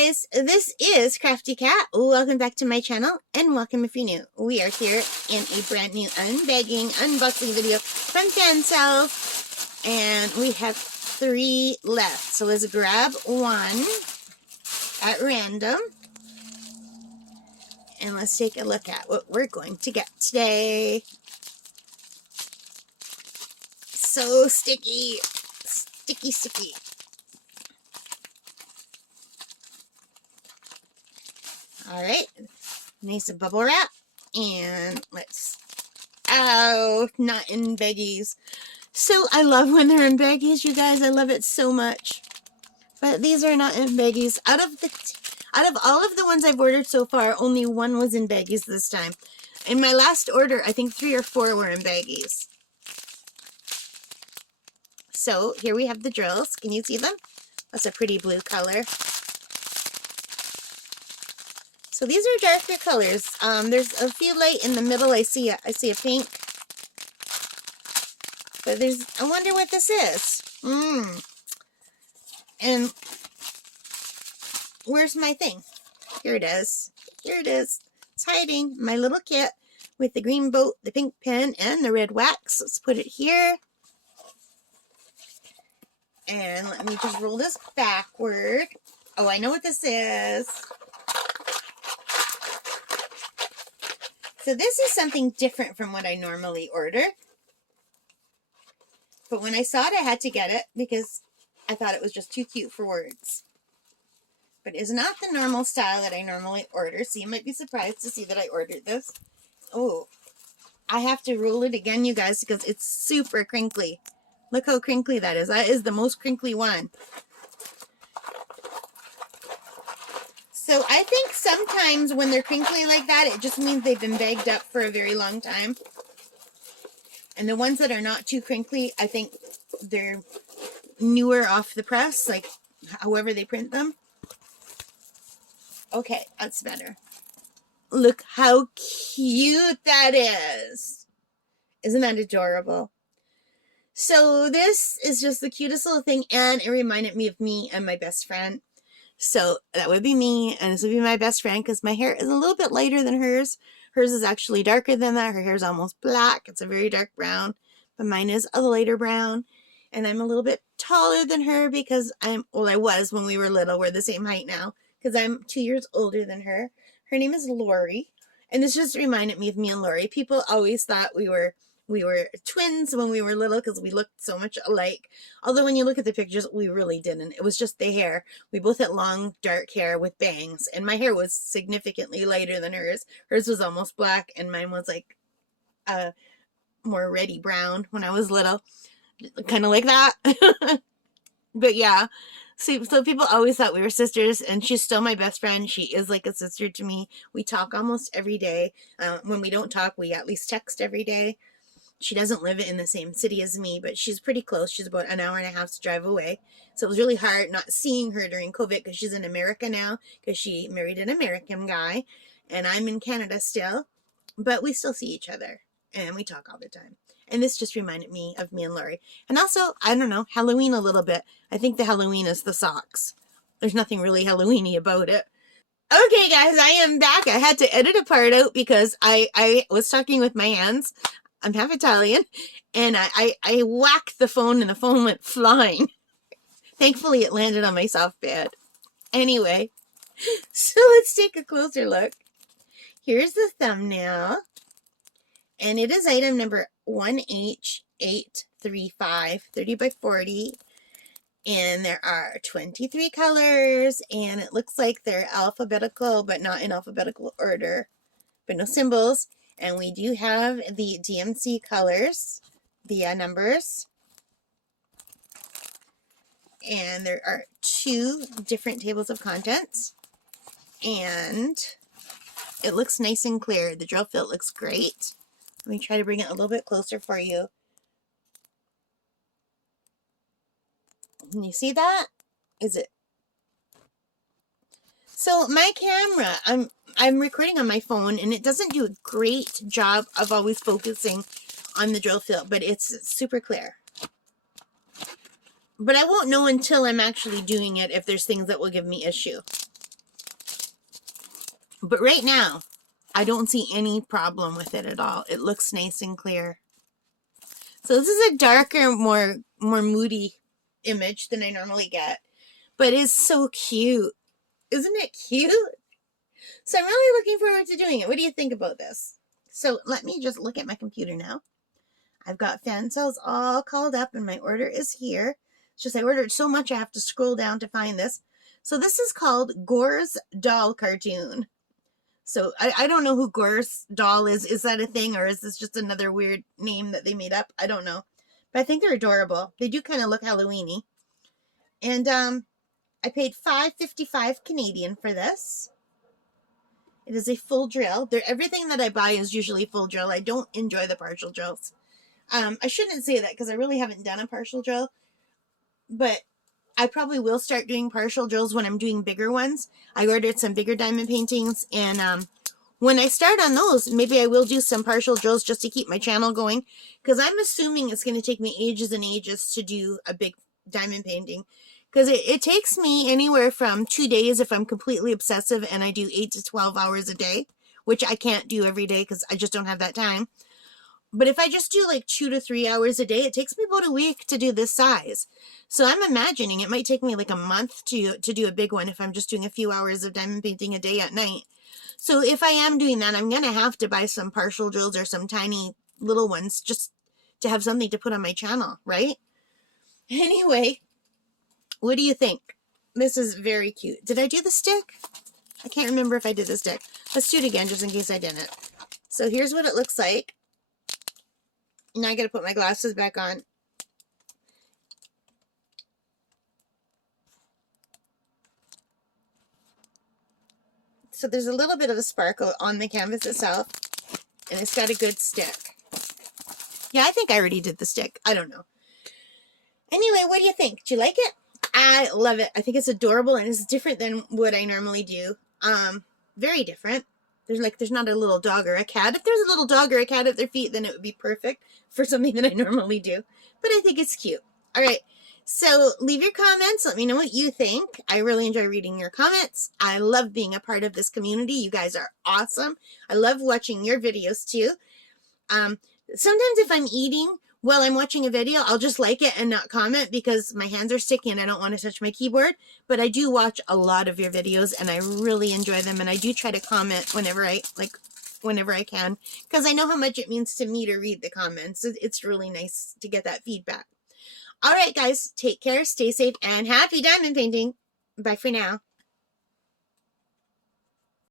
guys, this is Crafty Cat. Welcome back to my channel and welcome if you're new. We are here in a brand new unboxing video from Fansells, and we have 3 left. So let's grab one at random and let's take a look at what we're going to get today. So sticky, sticky. All right, nice bubble wrap, and let's, not in baggies. So I love when they're in baggies, you guys. I love it so much. But these are not in baggies. Out of all of the ones I've ordered so far, only one was in baggies this time. In my last order, I think 3 or 4 were in baggies. So here we have the drills. Can you see them? That's a pretty blue color. So these are darker colors. There's a few light in the middle. I see a pink. But I wonder what this is. And where's my thing? Here it is. Here it is. It's hiding. My little kit with the green boat, the pink pen, and the red wax. Let's put it here. And let me just roll this backward. Oh, I know what this is. So this is something different from what I normally order. But when I saw it, I had to get it because I thought it was just too cute for words. But it's not the normal style that I normally order, so you might be surprised to see that I ordered this. Oh, I have to roll it again, you guys, because it's super crinkly. Look how crinkly that is. That is the most crinkly one. So I think sometimes when they're crinkly like that, it just means they've been bagged up for a very long time. And the ones that are not too crinkly, I think they're newer off the press, like however they print them. Okay, that's better. Look how cute that is. Isn't that adorable? So this is just the cutest little thing, and it reminded me of me and my best friend. So that would be me, and this would be my best friend because my hair is a little bit lighter than hers. Hers is actually darker than that. Her hair is almost black. It's a very dark brown, but mine is a lighter brown. And I'm a little bit taller than her because I was when we were little. We're the same height now because I'm 2 years older than her. Her name is Lori, and this just reminded me of me and Lori. People always thought we were twins when we were little because we looked so much alike. Although when you look at the pictures, we really didn't. It was just the hair. We both had long, dark hair with bangs, and my hair was significantly lighter than hers. Hers was almost black, and mine was like more reddy brown when I was little. Kind of like that. But yeah. So people always thought we were sisters, and she's still my best friend. She is like a sister to me. We talk almost every day. When we don't talk, we at least text every day. She doesn't live in the same city as me, but she's pretty close. She's about an hour and a half's drive away. So it was really hard not seeing her during COVID because she's in America now because she married an American guy. And I'm in Canada still. But we still see each other. And we talk all the time. And this just reminded me of me and Lori. And also, I don't know, Halloween a little bit. I think the Halloween is the socks. There's nothing really Halloween-y about it. Okay, guys, I am back. I had to edit a part out because I was talking with my hands. I'm half Italian, and I whacked the phone, and the phone went flying. Thankfully, it landed on my soft bed. Anyway, so let's take a closer look. Here's the thumbnail, and it is item number 1H835, 30 by 40, and there are 23 colors, and it looks like they're alphabetical, but not in alphabetical order, but no symbols. And we do have the DMC colors, the numbers. And there are 2 different tables of contents. And it looks nice and clear. The drill fit looks great. Let me try to bring it a little bit closer for you. Can you see that? Is it? So my camera, I'm recording on my phone, and it doesn't do a great job of always focusing on the drill field, but it's super clear. But I won't know until I'm actually doing it if there's things that will give me issue. But right now, I don't see any problem with it at all. It looks nice and clear. So this is a darker, more moody image than I normally get. But it's so cute. Isn't it cute? So I'm really looking forward to doing it. What do you think about this? So let me just look at my computer now. I've got Fansells all called up and my order is here. It's just I ordered so much I have to scroll down to find this. So this is called Gore's Doll Cartoon. So I don't know who Gore's Doll is. Is that a thing, or is this just another weird name that they made up? I don't know. But I think they're adorable. They do kind of look Halloween-y. And I paid $5.55 Canadian for this. It is a full drill. Everything that I buy is usually full drill. I don't enjoy the partial drills. I shouldn't say that because I really haven't done a partial drill. But I probably will start doing partial drills when I'm doing bigger ones. I ordered some bigger diamond paintings, and when I start on those, maybe I will do some partial drills just to keep my channel going, because I'm assuming it's going to take me ages and ages to do a big diamond painting, because it takes me anywhere from 2 days if I'm completely obsessive and I do 8 to 12 hours a day, which I can't do every day because I just don't have that time. But if I just do like 2 to 3 hours a day, it takes me about a week to do this size. So I'm imagining it might take me like a month to do a big one if I'm just doing a few hours of diamond painting a day at night. So if I am doing that, I'm going to have to buy some partial drills or some tiny little ones just to have something to put on my channel, right? Anyway, what do you think? This is very cute. Did I do the stick? I can't remember if I did the stick. Let's do it again just in case I didn't. So here's what it looks like. Now I got to put my glasses back on. So there's a little bit of a sparkle on the canvas itself, and it's got a good stick. Yeah, I think I already did the stick. I don't know. Anyway, what do you think? Do you like it? I love it. I think it's adorable, and it's different than what I normally do. Very different. There's not a little dog or a cat. If there's a little dog or a cat at their feet, then it would be perfect for something that I normally do. But I think it's cute. All right. So leave your comments. Let me know what you think. I really enjoy reading your comments. I love being a part of this community. You guys are awesome. I love watching your videos too. Sometimes if I'm eating while I'm watching a video, I'll just like it and not comment because my hands are sticky and I don't want to touch my keyboard. But I do watch a lot of your videos and I really enjoy them. And I do try to comment whenever I can, because I know how much it means to me to read the comments. It's really nice to get that feedback. All right, guys, take care, stay safe, and happy diamond painting. Bye for now.